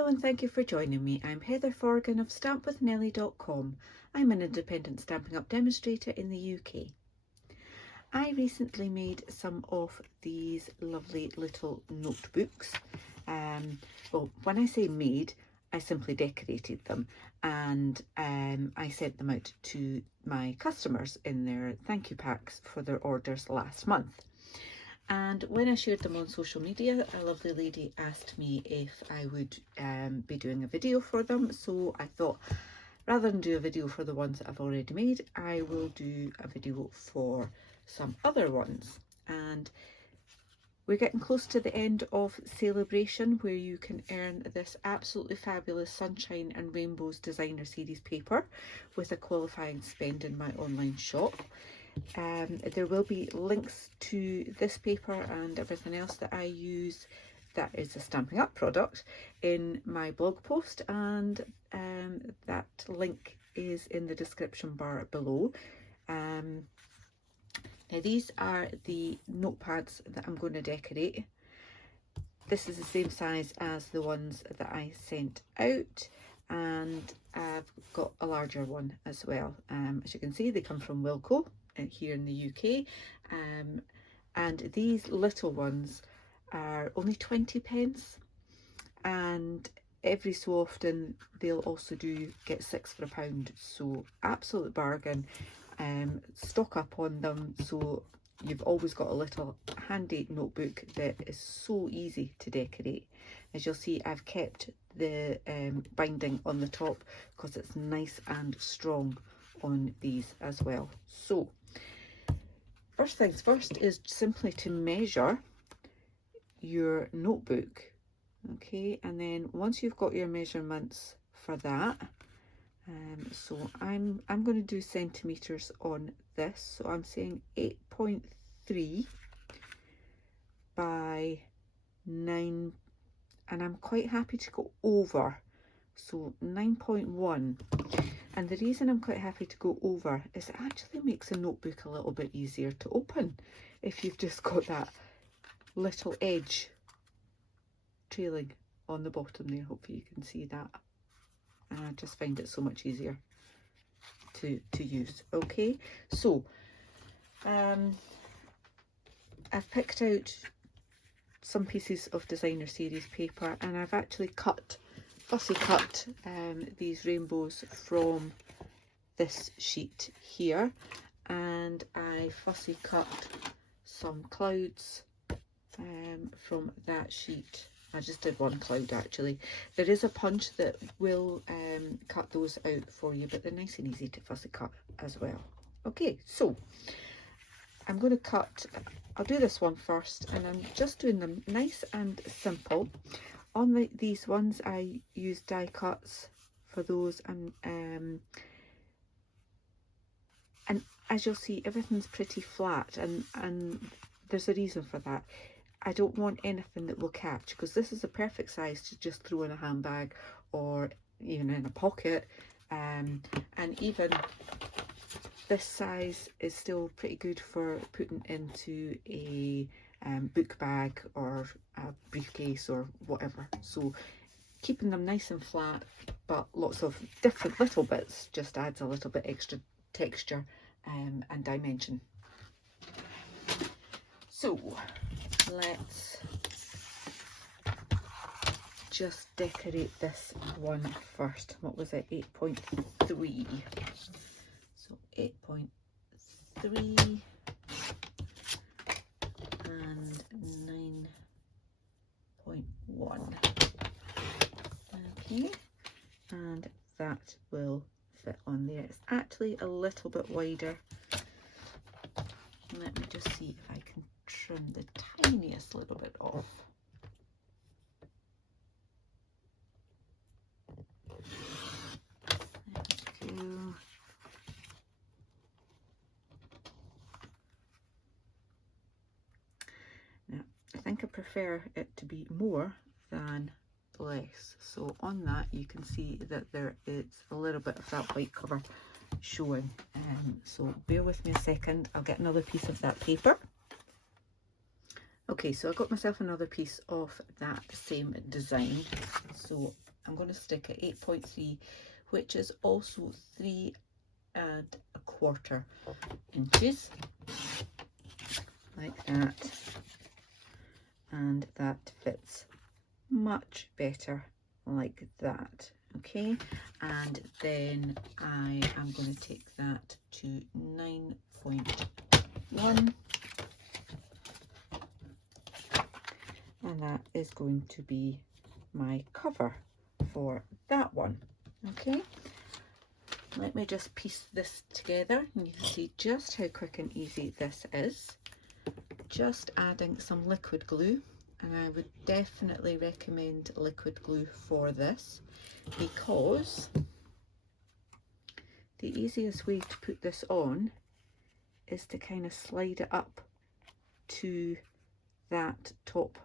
Hello and thank you for joining me. I'm Heather Forgan of stampwithnellie.com. I'm an independent Stampin' Up! Demonstrator in the UK. I recently made some of these lovely little notebooks. Well, when I say made, I simply decorated them, and I sent them out to my customers in their thank you packs for their orders last month. And when I shared them on social media, a lovely lady asked me if I would be doing a video for them. So I thought, rather than do a video for the ones that I've already made, I will do a video for some other ones. And we're getting close to the end of Sale-A-Bration, where you can earn this absolutely fabulous Sunshine and Rainbows Designer Series paper with a qualifying spend in my online shop. There will be links to this paper and everything else that I use that is a Stampin' Up! Product in my blog post, and that link is in the description bar below. Now these are the notepads that I'm going to decorate. This is the same size as the ones that I sent out, and I've got a larger one as well. As you can see, they come from Wilko here in the UK, and these little ones are only 20p, and every so often they'll also get 6 for £1, so absolute bargain. Stock up on them so you've always got a little handy notebook that is so easy to decorate. As you'll see, I've kept the binding on the top because it's nice and strong on these as well. So first things first is simply to measure your notebook, okay, and then once you've got your measurements for that, so I'm going to do centimeters on this, so I'm saying 8.3 by 9, and I'm quite happy to go over, so 9.1. And the reason I'm quite happy to go over is it actually makes a notebook a little bit easier to open if you've just got that little edge trailing on the bottom there. Hopefully you can see that. And I just find it so much easier to use. Okay, so I've picked out some pieces of designer series paper, and I've actually fussy cut these rainbows from this sheet here, and I fussy cut some clouds from that sheet. I just did one cloud actually. There is a punch that will cut those out for you, but they're nice and easy to fussy cut as well. Okay, so I'm going to cut, I'll do this one first, and I'm just doing them nice and simple. On these ones I use die cuts for those, and as you'll see, everything's pretty flat, and there's a reason for that. I don't want anything that will catch, because this is a perfect size to just throw in a handbag or even in a pocket, and even this size is still pretty good for putting into a book bag or a briefcase or whatever. So keeping them nice and flat, but lots of different little bits just adds a little bit extra texture and dimension. So let's just decorate this one first. What was it? 8.3. So 8.3 and 9.1. Okay, and that will fit on there. It's actually a little bit wider. Let me just see if I can trim the tiniest little bit off. There we go. Now, I think I prefer it to be more than less. So on that you can see that there is a little bit of that white cover showing. So bear with me a second, I'll get another piece of that paper. Okay, so I got myself another piece of that same design. So I'm going to stick at 8.3, which is also 3¼ inches, like that, and that fits much better like that. Okay, and then I am going to take that to 9.1, and that is going to be my cover for that one. Okay, let me just piece this together and you can see just how quick and easy this is. Just adding some liquid glue, and I would definitely recommend liquid glue for this, because the easiest way to put this on is to kind of slide it up to that top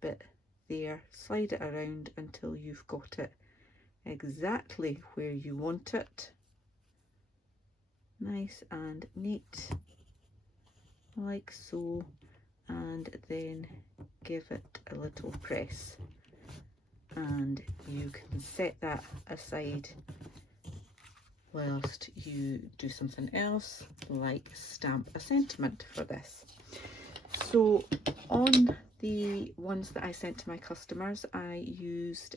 bit there, slide it around until you've got it exactly where you want it, nice and neat like so, and then give it a little press, and you can set that aside whilst you do something else like stamp a sentiment for this. So on the ones that I sent to my customers, I used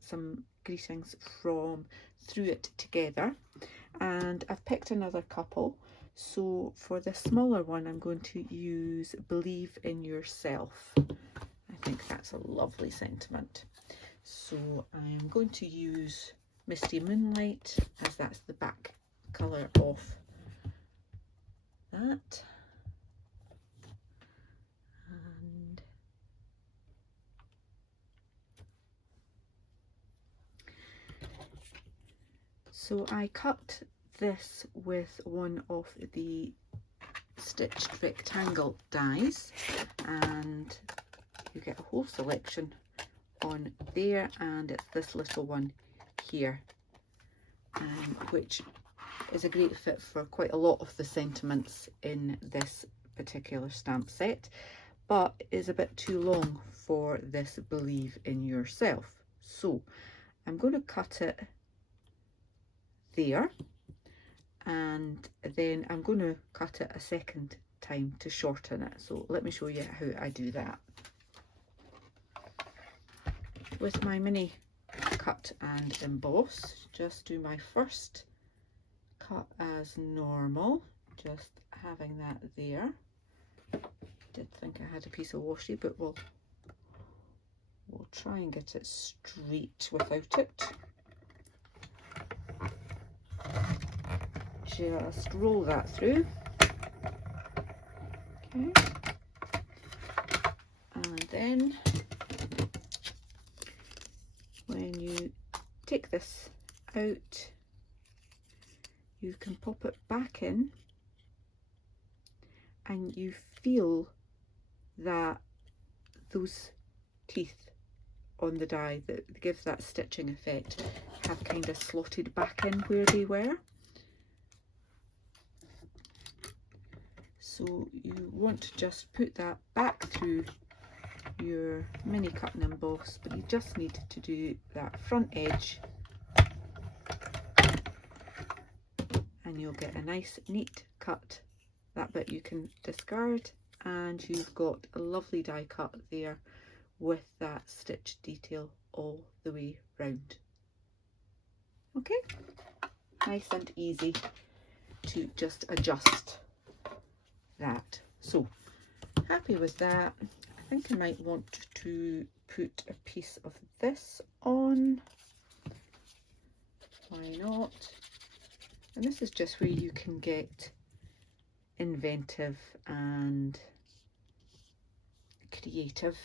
some greetings from Through It Together, and I've picked another couple. So for the smaller one, I'm going to use Believe in Yourself. I think that's a lovely sentiment. So I'm going to use Misty Moonlight, as that's the back colour of that. And so I cut this with one of the stitched rectangle dies, and you get a whole selection on there, and it's this little one here, which is a great fit for quite a lot of the sentiments in this particular stamp set, but is a bit too long for this Believe in Yourself. So I'm going to cut it there, and then I'm going to cut it a second time to shorten it. So let me show you how I do that. With my mini cut and emboss, just do my first cut as normal, just having that there. Did think I had a piece of washi, but we'll try and get it straight without it. Just roll that through. Okay, and then when you take this out, you can pop it back in, and you feel that those teeth on the die that give that stitching effect have kind of slotted back in where they were. So you want to just put that back through your mini cut and emboss, but you just need to do that front edge, and you'll get a nice neat cut. That bit you can discard, and you've got a lovely die cut there with that stitch detail all the way round. Okay, nice and easy to just adjust that. So happy with that. I think I might want to put a piece of this on. Why not? And this is just where you can get inventive and creative.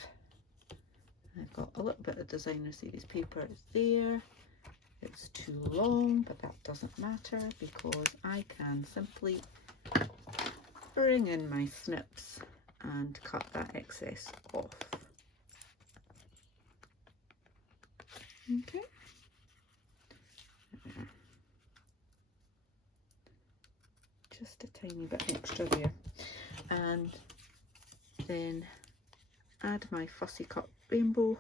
I've got a little bit of designer series paper there. It's too long, but that doesn't matter because I can simply bring in my snips and cut that excess off. Okay. Just a tiny bit extra there. And then add my fussy cut rainbow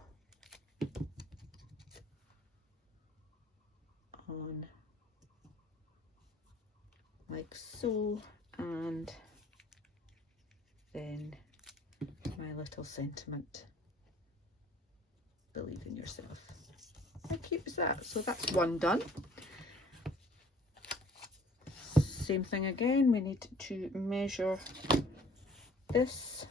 like so, and then my little sentiment, believe in yourself. How cute is that? So that's one done. Same thing again, we need to measure this.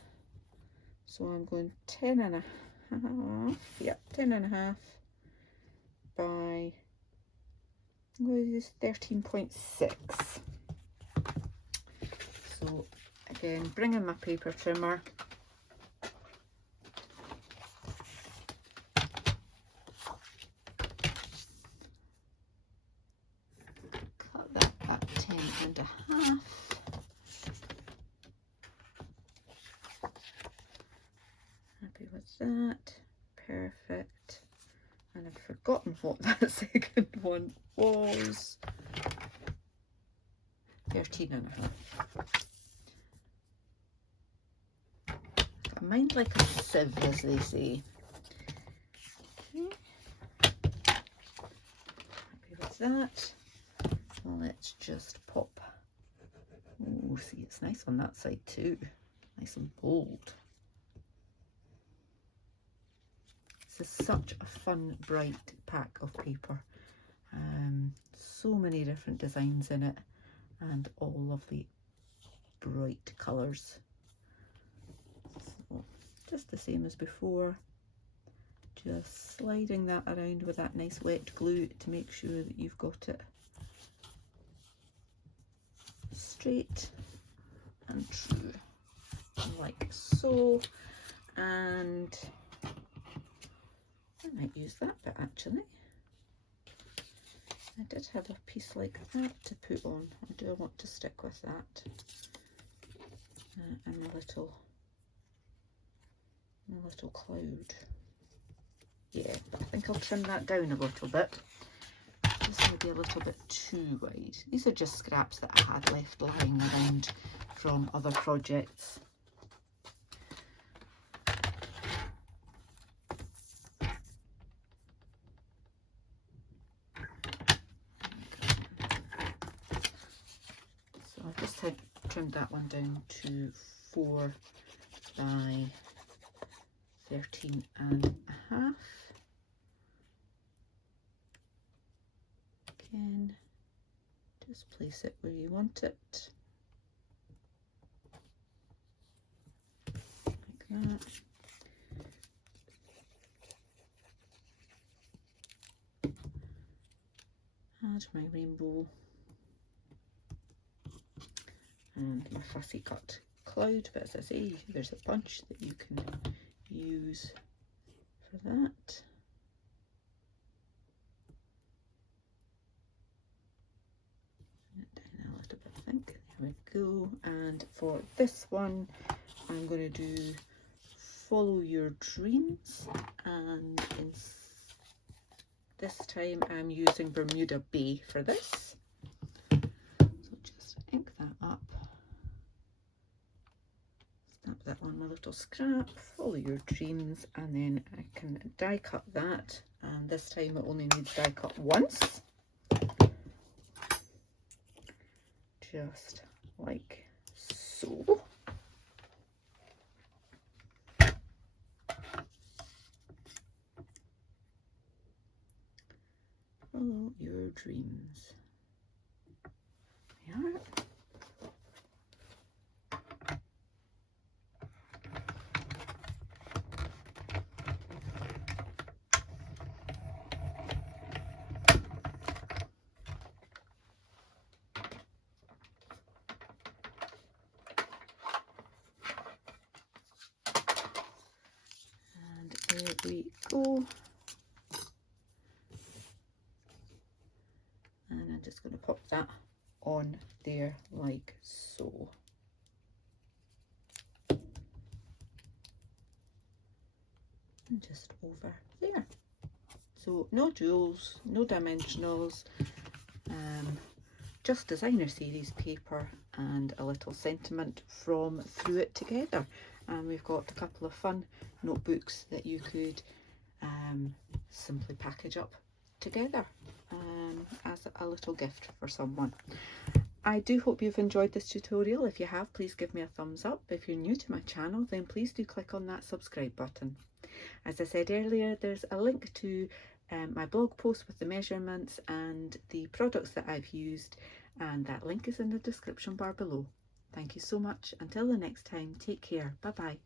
So I'm going 10.5, yeah, 10.5 by 13.6. So again, bring in my paper trimmer. Cut that at 10.5. Happy with that. Perfect. And I've forgotten what that second one was. 13.5. Got a mind like a sieve, as they say. Okay. Happy with that. Well, let's just pop. Oh, see, it's nice on that side too. Nice and bold. This is such a fun, bright pack of paper. So many different designs in it, and all lovely bright colours. So just the same as before, just sliding that around with that nice wet glue to make sure that you've got it straight and true, like so. And I might use that bit actually. I did have a piece like that to put on. I do want to stick with that. And my little cloud. Yeah, but I think I'll trim that down a little bit. This may be a little bit too wide. These are just scraps that I had left lying around from other projects. So I've just trimmed that one down to 4 by 13.5. Again, just place it where you want it, like that. Add my rainbow and my fussy cut cloud, but as I say, there's a bunch that you can use for that. Down a little bit, I think. There we go. And for this one, I'm going to do Follow Your Dreams, and this time I'm using Bermuda Bay for this. So just ink that up. Snap that on my little scrap, Follow Your Dreams, and then I can die cut that, and this time it only needs die cut once. Just like so. Follow your dreams. There we are. There we go. And I'm just going to pop that on there like so. And just over there. So no jewels, no dimensionals, just designer series paper and a little sentiment from Through It Together. And we've got a couple of fun notebooks that you could simply package up together as a little gift for someone. I do hope you've enjoyed this tutorial. If you have, please give me a thumbs up. If you're new to my channel, then please do click on that subscribe button. As I said earlier, there's a link to my blog post with the measurements and the products that I've used, and that link is in the description bar below. Thank you so much. Until the next time, take care. Bye bye.